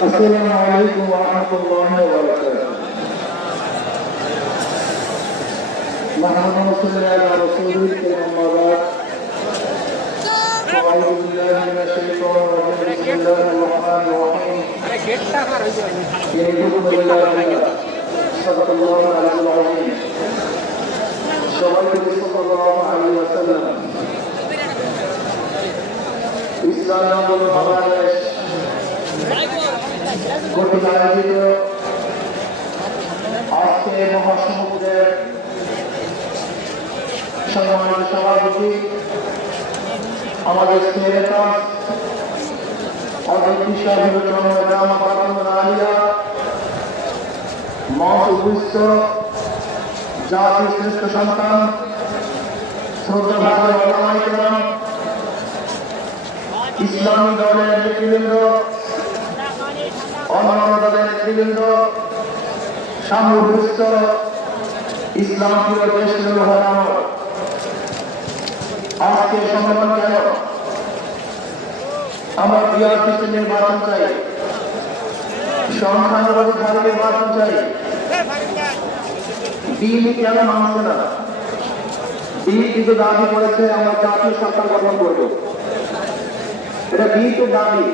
السلام عليكم ورحمة الله وبركاته. اللهم صل على رسولك أما بعد. أعوذ بالله من الشيطان الرجيم. بسم الله الرحمن الرحيم. يهديكم إلى الله. صدق الله العلي العظيم. شرعته صلى الله عليه وسلم. إسلام والمبادئ কঠিন আয়োজিত আজকে মহাসমুদ্রের সম্মানিত সভাপতি আমাদের নেতা অধ্যক্ষ গ্রাম পাঠানিয়া মহাসুস্থ জাতির শ্রেষ্ঠ সন্তান শ্রদ্ধা ভাষা ইসলামী দলের নেতৃবৃন্দ অন্যান্য দলের নেতৃবৃন্দ সামগ্রিক ইসলাম প্রিয় দেশের আজকে সম্মেলন কেন আমরা বিহার থেকে নির্বাচন চাই, সংখ্যানুপাতিক হারে নির্বাচন চাই। বিএনপি কেন মানছে না? বিএনপি তো দাবি করেছে আমরা জাতীয় সরকার গঠন করবো, এটা বিএনপির দাবি।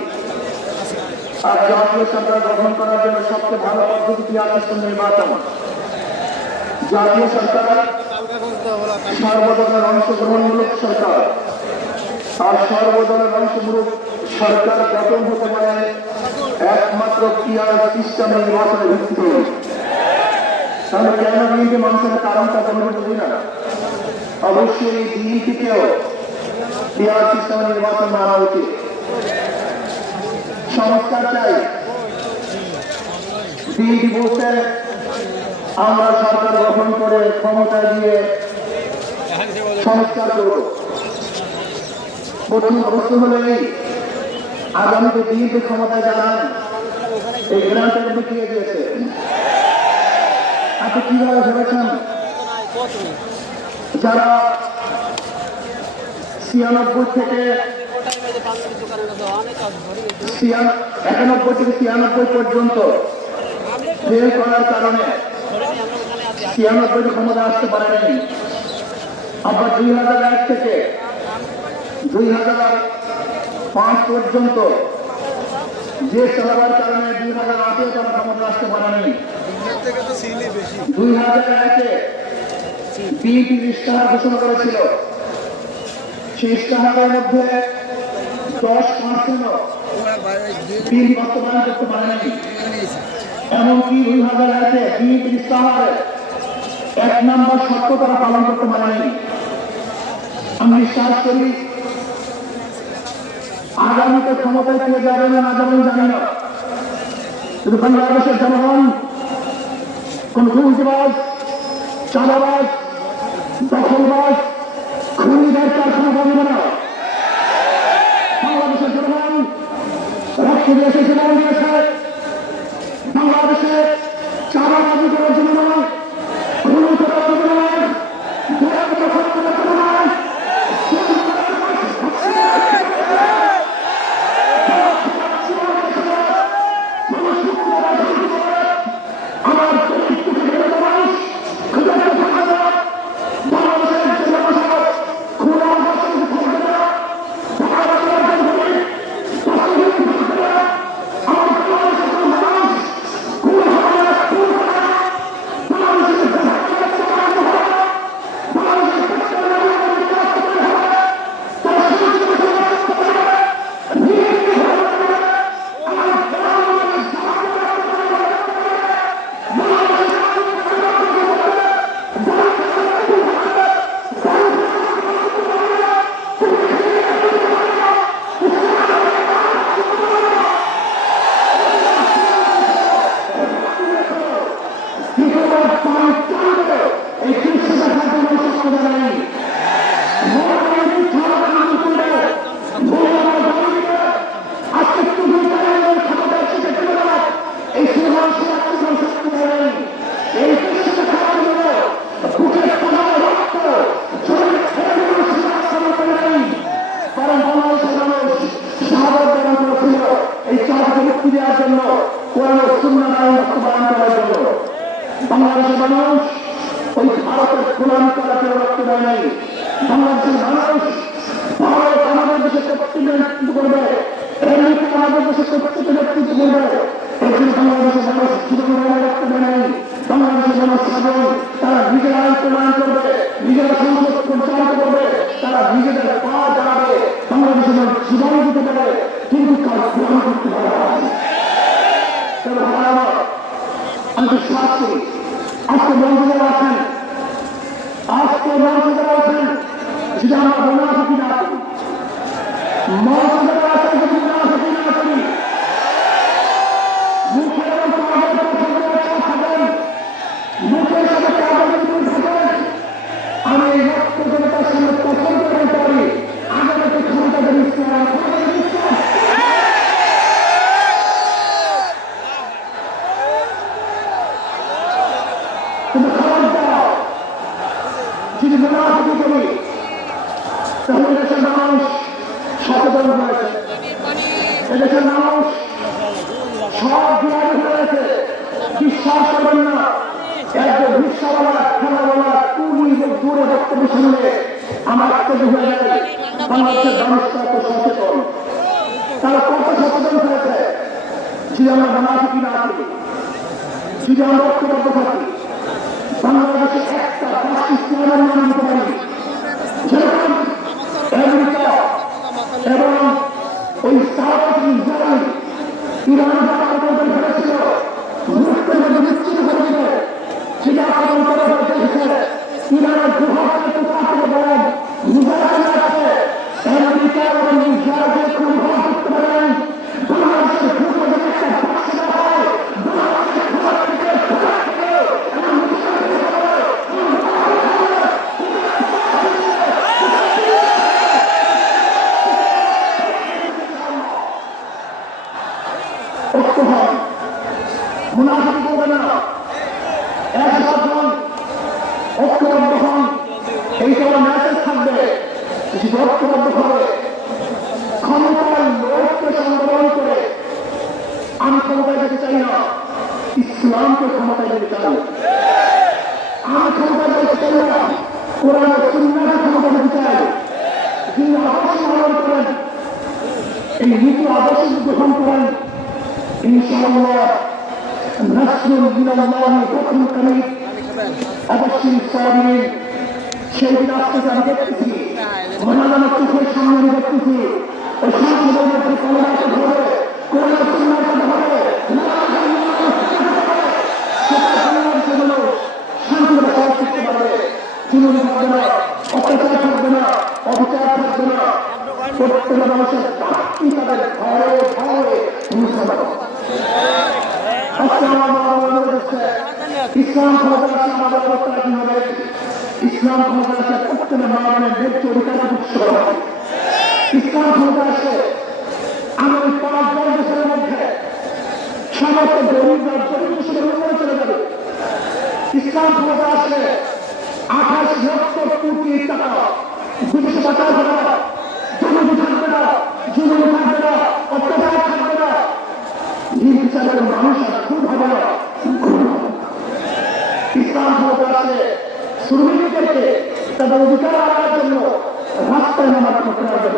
আর জাতীয় সরকার গঠন করার জন্য সবচেয়ে ভালো পদ্ধতি আছে নির্বাচন। জাতীয় সরকার সর্বদলের অংশগ্রহণমূলক সরকার, আর সর্বদলের অংশমূলক সরকার গঠন হতে পারে একমাত্র পিয়ার সিস্টেম নির্বাচনের ভিত্তিতে। তাহলে কেন বিএনপি মানুষের কারণটা তোমরা বুঝি না? অবশ্যই বিএনপিকেও পিয়ার সিস্টেম নির্বাচন মানা উচিত। সংস্কার চাই। বিএনপি বলতে আমরা সরকার গঠন করে ক্ষমতা দিয়ে সংস্কার করব। প্রথম প্রশ্ন হলো এই, আগামীতে বিএনপি ক্ষমতায় যাবেন এই গ্রামটা দেখিয়ে দিয়েছে। আপনি কিভাবে ভেবেছেন যারা 96 থেকে 91 পর্যন্ত ফেল করার কারণে 96 ক্ষমতা আসতে পারেনি, আবার 2001 থেকে 2005 পর্যন্ত যে চলাবার কারণে 2008 তারা ক্ষমতা আসতে পারেনি। 2001-এ বিএনপি ইশতেহার ঘোষণা করেছিল, সেই ইশতেহারের মধ্যে 10% বিল বাস্তবায়ন করতে পারেনি। এমনকি 2001-এ বিএনপির ইশতেহারে 1 নম্বর শর্ত তারা পালন করতে পারেনি। আমি বিশ্বাস করি আগামীতে ক্ষমতায় কে যাবে না যাবেন জানি না, কিন্তু বাংলাদেশের জনগণ কোন দুর্নীতিবাজ, চাঁদাবাজ, দখলবাজ, খুনিদের কারখানা পাবে না। বাংলাদেশের জনগণ রক্ত দিয়েছে, জীবন দিয়েছে। বাংলাদেশে চাঁদাবাজি করার জন্য নয়, খুনি করার জন্য নয়, দখল করার জন্য নয়, মুক্তি দেওয়ার জন্য, কোরআন ও সুন্নাহ আইন বাস্তবায়ন করার জন্য। বাংলাদেশের মানুষ ওই ভারতের গোলামি করার জন্য রক্ত দেয় নাই। বাংলাদেশের মানুষ ভারত আমাদের দেশের কর্তৃত্ব নেতৃত্ব করবে, আমেরিকা আমাদের দেশের কর্তৃত্ব নেতৃত্ব করবে। এই জন্য বাংলাদেশের মানুষ জীবনের রক্ত দেয় নাই। বাংলাদেশের মানুষ সাধারণ, তারা নিজেরা আইন প্রণয়ন করবে, নিজেরা সংসদ পরিচালিত করবে, তারা নিজেদের পা দাঁড়াবে, বাংলাদেশের মানুষ জীবন দিতে পারে, কিন্তু কাজ গ্রহণ করতে পারে। আমি বিশ্বাস করি আজকে মন্ত্রীরা আছেন, আজকে মন্ত্রীরা আছেন যদি আমরা মুনাফিকি না করি, মন্ত্রীরা আছেন যদি মুনাফিকি না করি, মুখের কাগজ থাকেন, মুখের সাথে কাগজ থাকেন, আমি এই রক্ত জনতার সামনে পছন্দ করতে পারি। আগামীতে ক্ষমতা দেবে ইসলাম, কিন্তু খবরদার যদি মুনাফিকি করি তাহলে দেশের মানুষ সচেতন হয়েছে, এদেশের মানুষ সব বিহারি হয়েছে। বিশ্বাস করবেন না, একজন রিক্সাওয়ালা, খেলাওয়ালা, কুড়ি দূরে বক্তব্য শুনলে আমার আত্মীয় হয়ে যায়। বাংলাদেশের মানুষটা এত সচেতন, তারা কত সচেতন হয়েছে। যদি আমরা মুনাফিকি না করি, যদি আমরা ঐক্যবদ্ধ থাকি, বাংলাদেশে একটা ইসলামের নাম দিতে পারি, যেরকম আমেরিকা এবং ওই ইসরায়েল ইরান আক্রমণ করেছিল, মুসলিমদের নিশ্চিত করে দিবে, সেটা আক্রমণ করে হয়েছে। ইরানের দুহাতে তুফাতে বলেন নিজেরা আছে, আমেরিকা এবং ইসরায়েলকে খুব ভয় করতে পারেন। বাংলাদেশের ভূখণ্ডে একটা ভাষা হয়, বাংলাদেশের ঐক্য হয়, মুনাফিকি করবে না, একসাথ হন, ঐক্যবদ্ধ হন। এই সময় মেসেজ থাকবে, যদি ঐক্যবদ্ধ হবে, ক্ষমতার লোককে সংগ্রহণ করে। আমি ক্ষমতায় যেতে চাই না, ইসলামকে ক্ষমতায় যেতে চাই। আমি ক্ষমতায় যেতে চাই না, কোরআন ও সুন্নাহকে ক্ষমতা যেতে চাই। যিনি আদর্শ পালন করেন, এই নীতি আদর্শ গ্রহণ করেন, ইনশাআল্লাহ নাসরুল মিনাল্লাহি ফাতহুন করিম, অবশ্যই সাবিরিন। সেই দিন আসতে আমি দেখতেছি, মহানামা চোখের সামনে আমি দেখতেছি, ওই সংসদের মধ্যে কলমাকে ধরে কোরআন সুন্নাহকে ধরে শান্তিভাবে কাজ করতে পারবে। জুলুম থাকবে না, অত্যাচার থাকবে না, অবিচার থাকবে না। প্রত্যেকটা মানুষের চাকরি তাদের ঘরে ঘরে পৌঁছাবে। ইসলাম ক্ষমতা আছে, আমাদের অবস্থা কি হবে? ইসলাম ক্ষমতা আছে প্রত্যেকটা মানবের ন্যায্য অধিকার প্রতিষ্ঠিত হবে। ইসলাম ক্ষমতা আছে আগামী 5-10 বছরের মধ্যে সমস্ত গরিবরা দরিদ্র শ্রেণীর চলে যাবে। ইসলাম ক্ষমতা আছে 28 লক্ষ কোটি টাকা 250 টাকা জমি থাকবে না, জমি থাকবে না, অত্যাচার থাকবে না, নির্বিচারের মানুষ আর খুব হবে না। ইসলাম ক্ষমতা আছে শ্রমিকদেরকে তাদের অধিকার আনার জন্য রাস্তায় নামার করতে হবে।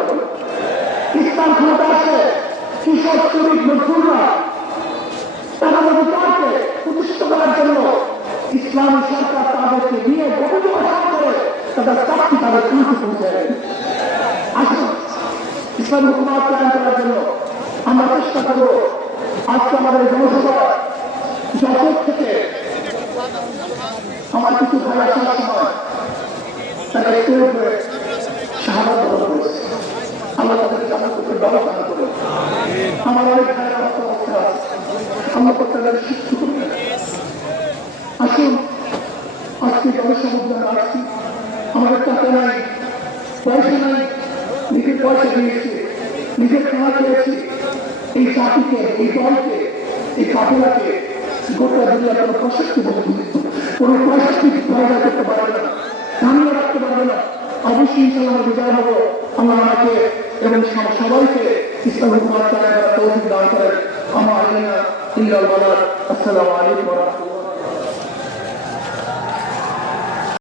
ইসলাম ক্ষমতা আছে কৃষক, শ্রমিক, মজদুররা তাদের অধিকারকে প্রতিষ্ঠিত করার জন্য ইসলামী সরকার তাদেরকে দিয়ে গভীর করে তাদের চাকরি তাদের কাছে পৌঁছে দেয়। আসুন ইসলামী হুকুমত কায়েম করার জন্য আমরা চেষ্টা করব। আজকে আমাদের জনসভা যশোর থেকে আমার কিছু ভাই আসার সময় তারা একটু শাহাদাত বরণ করেছে। আল্লাহ তাদের জান্নাত করতে ব্যবস্থা করে। আমার অনেক ভাইয়ের অবস্থা আছে, আল্লাহ তাদের শিক্ষা করবে। আসুন আজকে জনসমুদ্রে আসছি, আমাদের টাকা নাই, পয়সা নাই, নিজের পয়সা দিয়েছি, নিজের খাওয়া খেয়েছি। এই জাতিকে, এই দলকে, এই কাপড়াকে গোটা দুনিয়া কোনো প্রশস্তি বলে কোনো প্রশস্তি বজায় করতে পারবে না, দাঁড়িয়ে রাখতে পারবে না। অবশ্যই ইনশাআল্লাহ আমরা বিজয় হবো। আমরা আমাকে এবং সবাইকে ইসলাম হুকুমত চালানোর তৌফিক দান করেন। আমার الدين والبلد. السلام عليكم ورحمة الله.